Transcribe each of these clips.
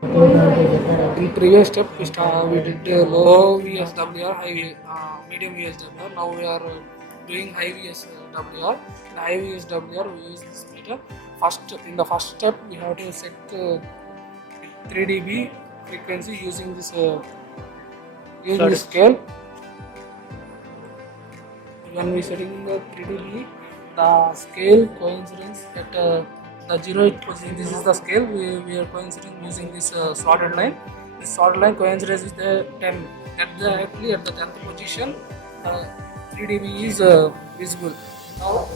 In previous step, we did low VSWR, high, medium VSWR. Now we are doing high VSWR. In high VSWR, we use this meter. In the first step, we have to set 3 dB frequency using this scale. When we setting the 3 dB, the scale coincidence at the 0 position. This is the scale we are coinciding using this slotted line. This slotted line coincides with the 10. Exactly at the 10th position, 3 dB is visible. Now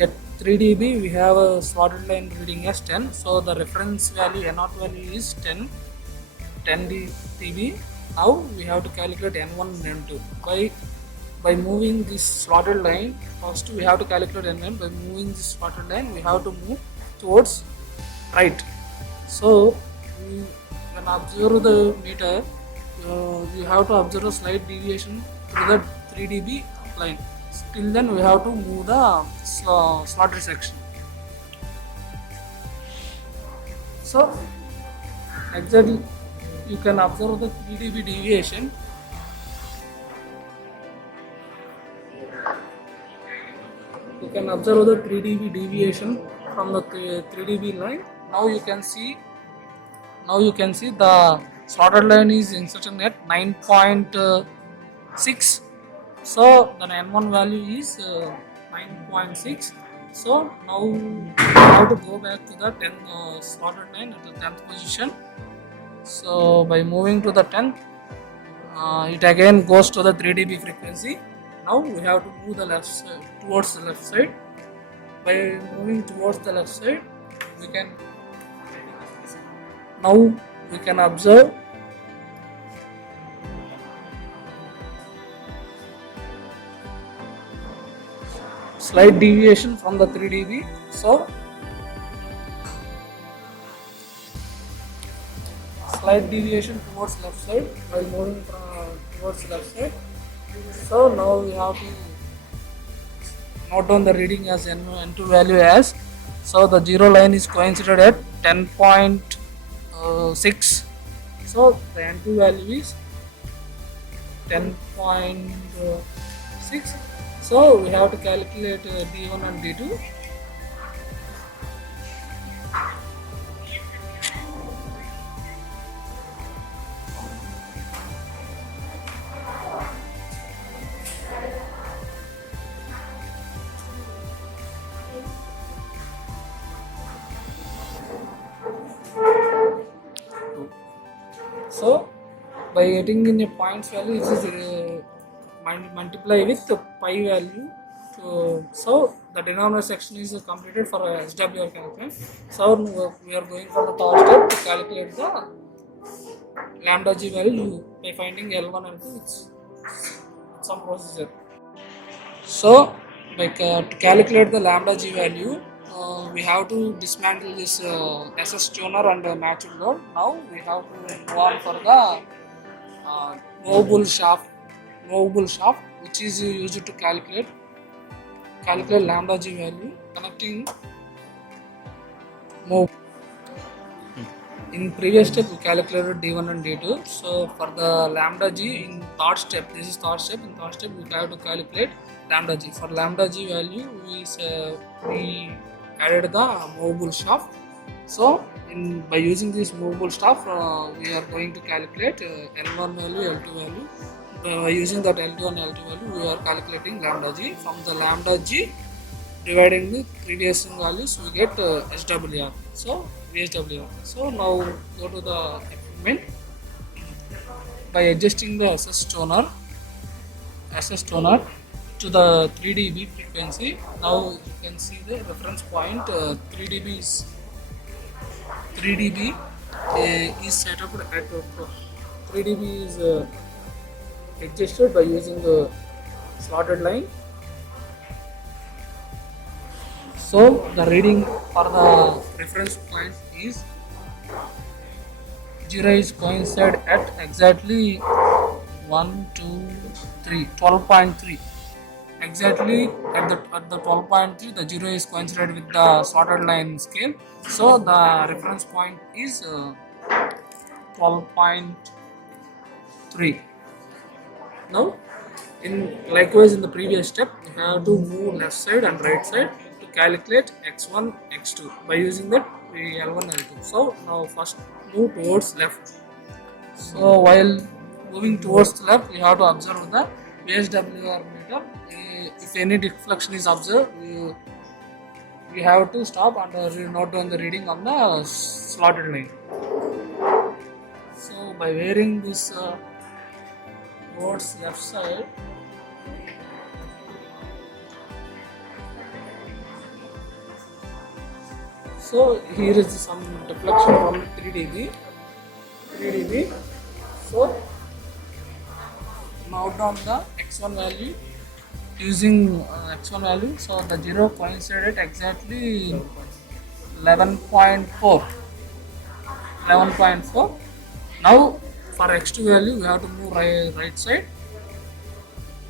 at 3 dB we have a slotted line reading as 10. So the reference value N0 value is 10 dB. Now we have to calculate N1 and N2 by moving this slotted line. First we have to calculate N1. By moving this slotted line, we have to move towards right. So we can observe the meter. We have to observe a slight deviation through the 3 dB line. Till then we have to move the slotted section. So exactly you can observe the 3 dB deviation. You can observe the 3 dB deviation from the 3 dB line. Now you can see the slotted line is inserted at 9.6. So the N1 value is 9.6. So now we have to go back to the 10 slotted line at the 10th position. So by moving to the 10th, it again goes to the 3 dB frequency. Now we have to move the left side towards the left side. By moving towards the left side, we can observe slight deviation from the 3 dB. So slight deviation towards left side while moving towards left side. So now we have to note down the reading as N2 value as. So the 0 line is coincided at 10.6. So the N2 value is 10.6. So we have to calculate D1 and D2. So by getting in a points value, this is multiply with the pi value. So the denominator section is completed for SWR calculation. So we are going for the third step to calculate the lambda g value by finding L1 and L2. It's some procedure. So to calculate the lambda g value, we have to dismantle this SS tuner and matched load. Now we have to go on for the movable shaft, which is used to calculate lambda g value connecting move. In previous step we calculated D1 and D2. So for the lambda g in third step, this is third step. In third step we have to calculate lambda g. For lambda g value we added the movable shaft. So by using this movable shaft, we are going to calculate L1 value, L2 value. By using that L2 and L2 value, we are calculating lambda g. From the lambda g dividing the previous values, we get SWR. So VSWR. So now go to the equipment. By adjusting the SS toner to the 3 dB frequency. Now you can see the reference point 3 dB is set up at 3 dB is adjusted by using the slotted line. So the reading for the reference point is 0 is coincide at exactly 12.3. exactly at the 12.3 the 0 is coincided with the slotted line scale, so the reference point is 12.3. Now, in likewise in the previous step, you have to move left side and right side to calculate x1, x2 by using that L1, L2. So now first move towards left. So while moving towards the left, you have to observe the VSWR meter. If any deflection is observed, we have to stop and note down the reading on the slotted line. So by wearing this towards left side, so here is some deflection from 3 dB. 3 dB. So note down the x1 value using x1 value. So the 0 coincided exactly 11.4. 11.4. Now for x2 value we have to move right side.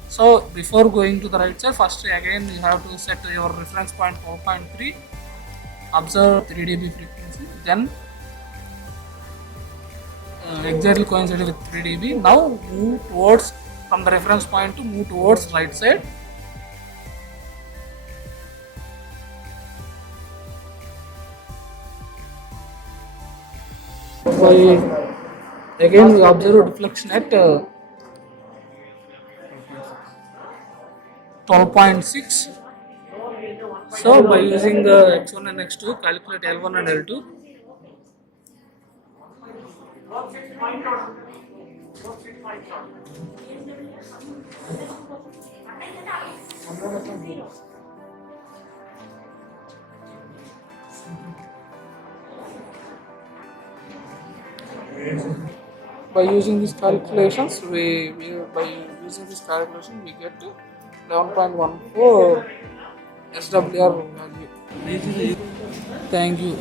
So before going to the right side, first again you have to set your reference point 4.3. Observe 3 dB frequency, then exactly coincided with 3 dB. Now move towards, from the reference point to move towards right side. By again we observe deflection at 12.6. So by using the x1 and x2, calculate L1 and L2. By using these calculations, we get 11.14 SWR value. Thank you.